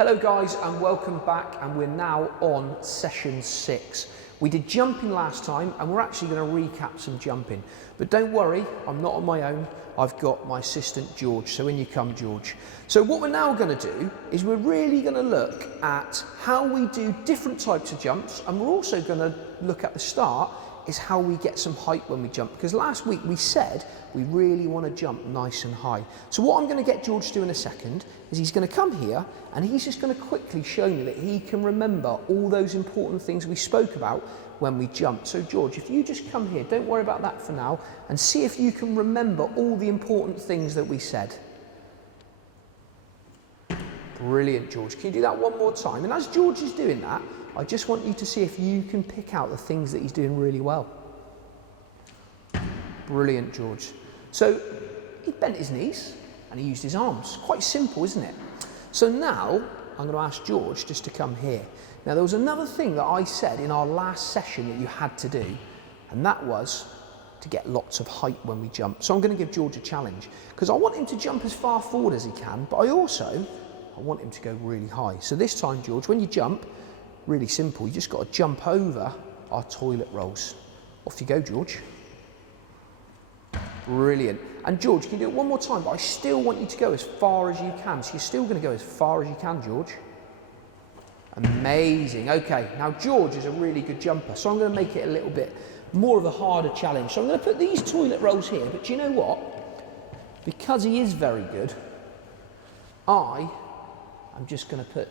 Hello guys and welcome back, and we're now on session 6. We did jumping last time and we're actually going to recap some jumping. But don't worry, I'm not on my own. I've got my assistant George, so in you come George. So what we're now going to do is we're really going to look at how we do different types of jumps, and we're also going to look at the start is how we get some height when we jump, because last week we said we really want to jump nice and high. So what I'm going to get George to do in a second is he's going to come here and he's just going to quickly show me that he can remember all those important things we spoke about when we jumped. So George, if you just come here, don't worry about that for now, and see if you can remember all the important things that we said. Brilliant, George. Can you do that one more time? And as George is doing that, I just want you to see if you can pick out the things that he's doing really well. Brilliant, George. So he bent his knees and he used his arms. Quite simple, isn't it? So now I'm going to ask George just to come here. Now there was another thing that I said in our last session that you had to do, and that was to get lots of height when we jump. So I'm going to give George a challenge, because I want him to jump as far forward as he can, but I want him to go really high. So this time, George, when you jump, really simple, you just got to jump over our toilet rolls. Off you go, George. Brilliant. And George, can you do it one more time? But I still want you to go as far as you can. So you're still going to go as far as you can, George. Amazing. Okay, now George is a really good jumper, so I'm going to make it a little bit more of a harder challenge. So I'm going to put these toilet rolls here, but do you know what? Because he is very good, I'm just going to put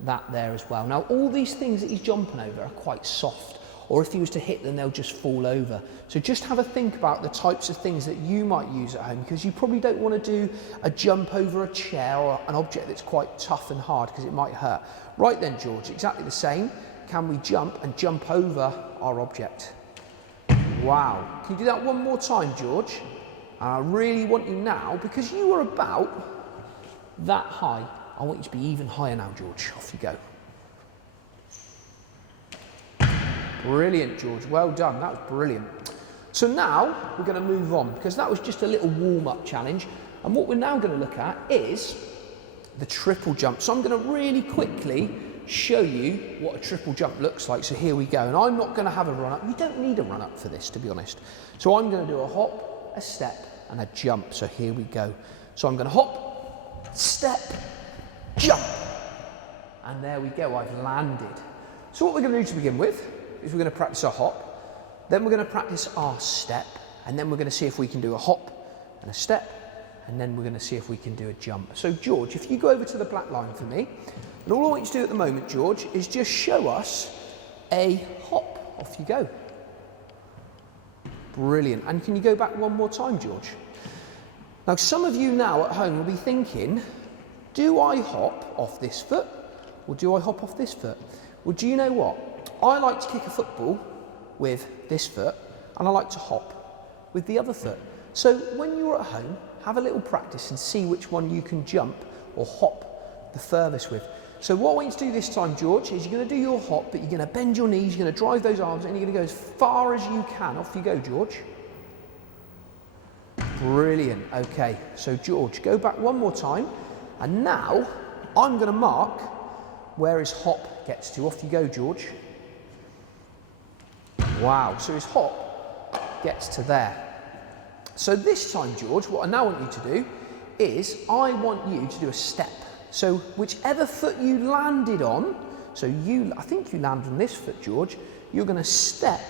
that there as well. Now all these things that he's jumping over are quite soft, or if he was to hit them they'll just fall over. So just have a think about the types of things that you might use at home, because you probably don't want to do a jump over a chair or an object that's quite tough and hard, because it might hurt. Right then George, exactly the same. Can we jump and jump over our object? Wow. Can you do that one more time, George? And I really want you now, because you were about that high, I want you to be even higher now, George. Off you go. Brilliant, George. Well done. That was brilliant. So now we're going to move on, because that was just a little warm-up challenge. And what we're now going to look at is the triple jump. So I'm going to really quickly show you what a triple jump looks like. So here we go. And I'm not going to have a run-up. You don't need a run-up for this, to be honest. So I'm going to do a hop, a step, and a jump. So here we go. So I'm going to hop, step, jump. And there we go. I've landed. So what we're going to do to begin with is we're going to practice our hop, then we're going to practice our step, and then we're going to see if we can do a hop and a step, and then we're going to see if we can do a jump. So George, if you go over to the black line for me, and all I want you to do at the moment, George, is just show us a hop. Off you go. Brilliant. And can you go back one more time, George? Now some of you now at home will be thinking, do I hop off this foot, or do I hop off this foot? Well, do you know what? I like to kick a football with this foot, and I like to hop with the other foot. So when you're at home, have a little practice and see which one you can jump or hop the furthest with. So what I want you to do this time, George, is you're going to do your hop, but you're going to bend your knees, you're going to drive those arms, and you're going to go as far as you can. Off you go, George. Brilliant. Okay, so George, go back one more time, and now I'm going to mark where his hop gets to. Off you go, George. Wow, so his hop gets to there. So this time, George, what I now want you to do is I want you to do a step. So whichever foot you landed on, so I think you landed on this foot, George, you're going to step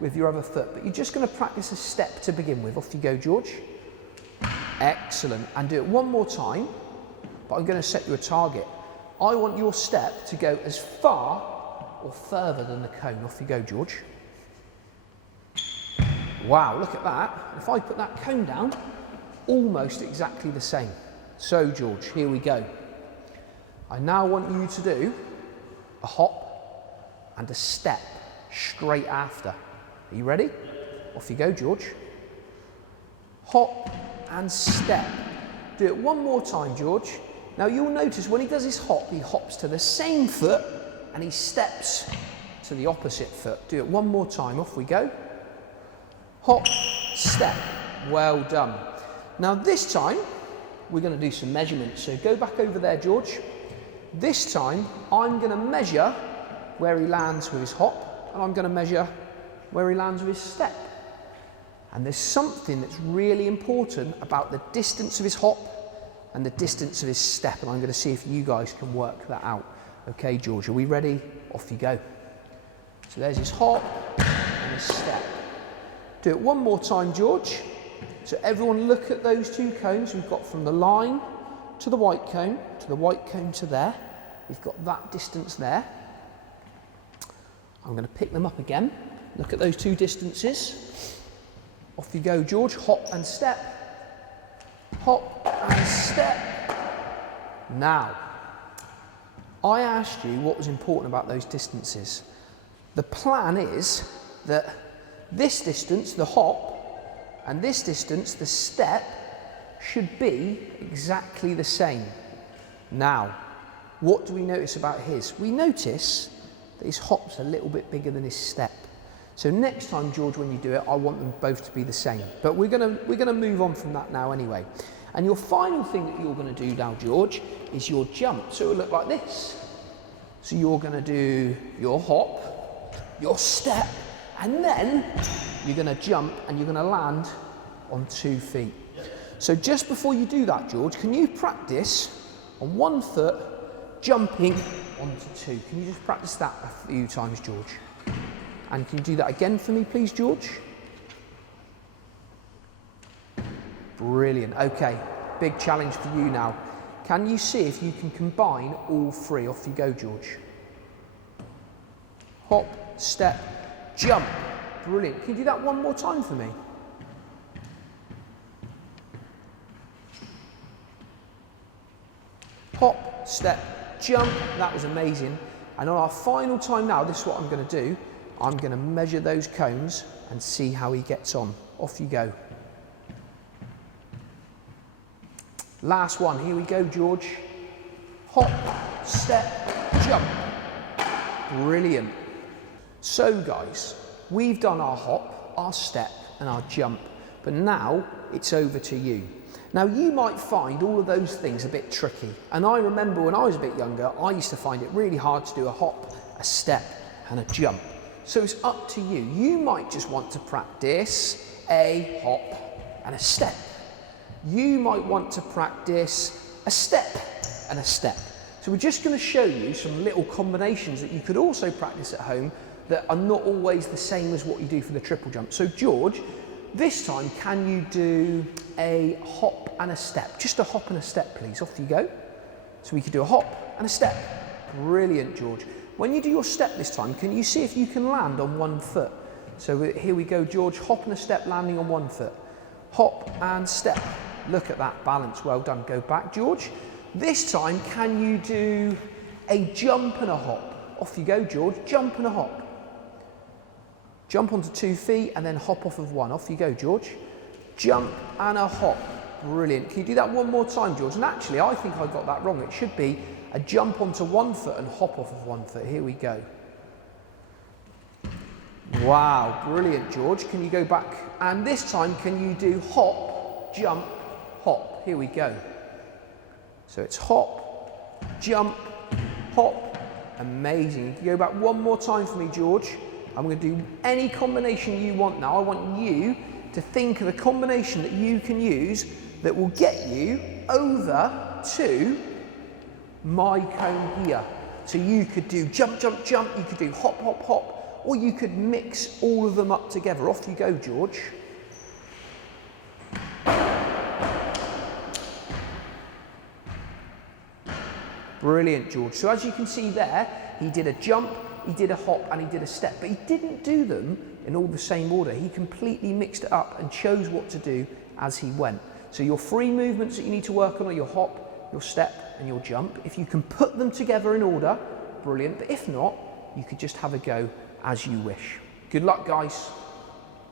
with your other foot, but you're just going to practice a step to begin with. Off you go, George. Excellent. And do it one more time, but I'm going to set you a target. I want your step to go as far or further than the cone. Off you go, George. Wow, look at that. If I put that cone down, almost exactly the same. So George, here we go. I now want you to do a hop and a step straight after. Are you ready? Off you go, George. Hop and step. Do it one more time, George. Now you'll notice when he does his hop, he hops to the same foot and he steps to the opposite foot. Do it one more time. Off we go. Hop, step. Well done. Now this time we're going to do some measurements. So go back over there, George. This time, I'm going to measure where he lands with his hop, and I'm going to measure where he lands with his step. And there's something that's really important about the distance of his hop and the distance of his step, and I'm going to see if you guys can work that out. Okay, George, are we ready? Off you go. So there's his hop and his step. Do it one more time, George. So everyone look at those two cones. We've got from the line to the white cone, to there. We've got that distance there. I'm going to pick them up again. Look at those two distances. Off you go, George. Hop and step. Hop and step. Now, I asked you what was important about those distances. The plan is that this distance, the hop, and this distance, the step, should be exactly the same. Now, what do we notice about his? We notice that his hop's a little bit bigger than his step. So next time, George, when you do it, I want them both to be the same. But we're gonna move on from that now anyway. And your final thing that you're going to do now, George, is your jump. So it'll look like this. So you're going to do your hop, your step, and then you're going to jump and you're going to land on 2 feet. So just before you do that, George, can you practice on 1 foot jumping onto 2? Can you just practice that a few times, George? And can you do that again for me, please, George? Brilliant. Okay, big challenge for you now. Can you see if you can combine all 3? Off you go, George. Hop, step, jump. Brilliant. Can you do that one more time for me? Hop, step, jump. That was amazing. And on our final time now, this is what I'm going to do. I'm going to measure those cones and see how he gets on. Off you go. Last one, here we go, George. Hop, step, jump. Brilliant. So guys, we've done our hop, our step and our jump, but now it's over to you. Now you might find all of those things a bit tricky, and I remember when I was a bit younger, I used to find it really hard to do a hop, a step and a jump. So it's up to you. You might just want to practice a hop and a step. You might want to practice a step and a step. So we're just going to show you some little combinations that you could also practice at home that are not always the same as what you do for the triple jump. So George, this time can you do a hop and a step? Just a hop and a step, please. Off you go. So we could do a hop and a step. Brilliant, George. When you do your step this time, can you see if you can land on 1 foot? So here we go, George. Hop and a step, landing on 1 foot. Hop and step. Look at that balance, well done. Go back, George. This time, can you do a jump and a hop? Off you go, George, jump and a hop. Jump onto 2 feet and then hop off of 1. Off you go, George. Jump and a hop. Brilliant. Can you do that one more time, George? And actually, I think I got that wrong. It should be a jump onto 1 foot and hop off of 1 foot. Here we go. Wow, brilliant, George. Can you go back? And this time, can you do hop, jump, hop? Here we go. So it's hop, jump, hop. Amazing. Can you go back one more time for me, George? I'm going to do any combination you want now. I want you to think of a combination that you can use that will get you over to my cone here. So you could do jump, jump, jump. You could do hop, hop, hop. Or you could mix all of them up together. Off you go, George. Brilliant, George. So as you can see there, he did a jump, he did a hop, and he did a step, but he didn't do them in all the same order. He completely mixed it up and chose what to do as he went. So your 3 movements that you need to work on are your hop, your step, and your jump. If you can put them together in order, brilliant. But if not, you could just have a go as you wish. Good luck, guys.